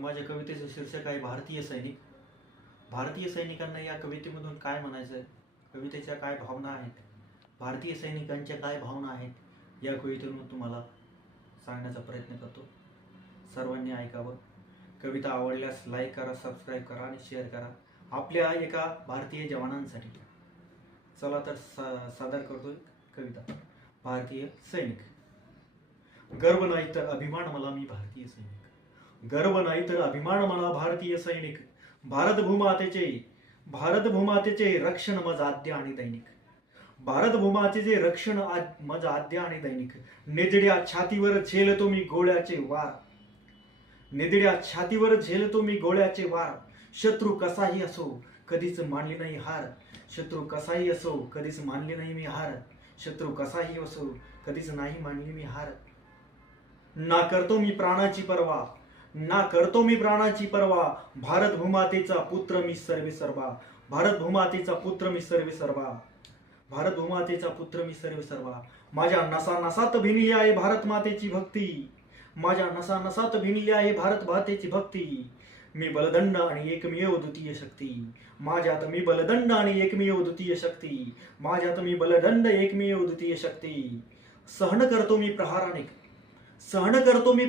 माझ्या कवितेचं शीर्षक आहे भारतीय सैनिक. भारतीय सैनिकांना या कवितेमधून काय म्हणायचं आहे, कवितेच्या काय भावना आहेत, भारतीय सैनिकांच्या काय भावना आहेत, या कवितेतून तुम्हाला सांगण्याचा प्रयत्न करतो. सर्वांनी ऐकावं. कविता आवडल्यास लाईक करा, सबस्क्राईब करा आणि शेअर करा आपल्या एका भारतीय जवानांसाठी. चला तर सादर करतोय कविता. भारतीय सैनिक. गर्व नाही तर अभिमान मला, मी भारतीय सैनिक. गर्व नाही तर अभिमान मला, भारतीय सैनिक. भारत भूमातेचे रक्षण मज आद्य आणि दैनिक. भारत भूमातेचे रक्षण मज आद्य आणि दैनिक. निधड्या छातीवर झेलतो मी गोळ्याचे वार. निधड्या छातीवर झेलतो मी गोळ्याचे वार. शत्रू कसाही असो कधीच मानली नाही हार. शत्रू कसाही असो कधीच मानली नाही मी हार. शत्रू कसाही असो कधीच नाही मानली मी हार. ना करतो मी प्राणाची पर्वा, ना करतो मी प्राणाची पर्वा. भारत भूमातेचा पुत्र मी सर्वे सर्वा. भारत भूमातेचा पुत्र मी सर्वे सर्वा. भारत भूमातेचा पुत्र मी सर्वे सर्वा. माझ्या नसा नसात भिनली आहे भारत मातेची भक्ती. माझ्या नसा नसात भिनली आहे भारत मातेची भक्ती. मी बलदंड आणि एकमेव द्वितीय शक्ती. माझ्यात मी बलदंड आणि एकमेव द्वितीय शक्ती. माझ्यात मी बलदंड एकमेव द्वितीय शक्ती. सहन करतो मी प्रहार अनेक, सहन करतो मी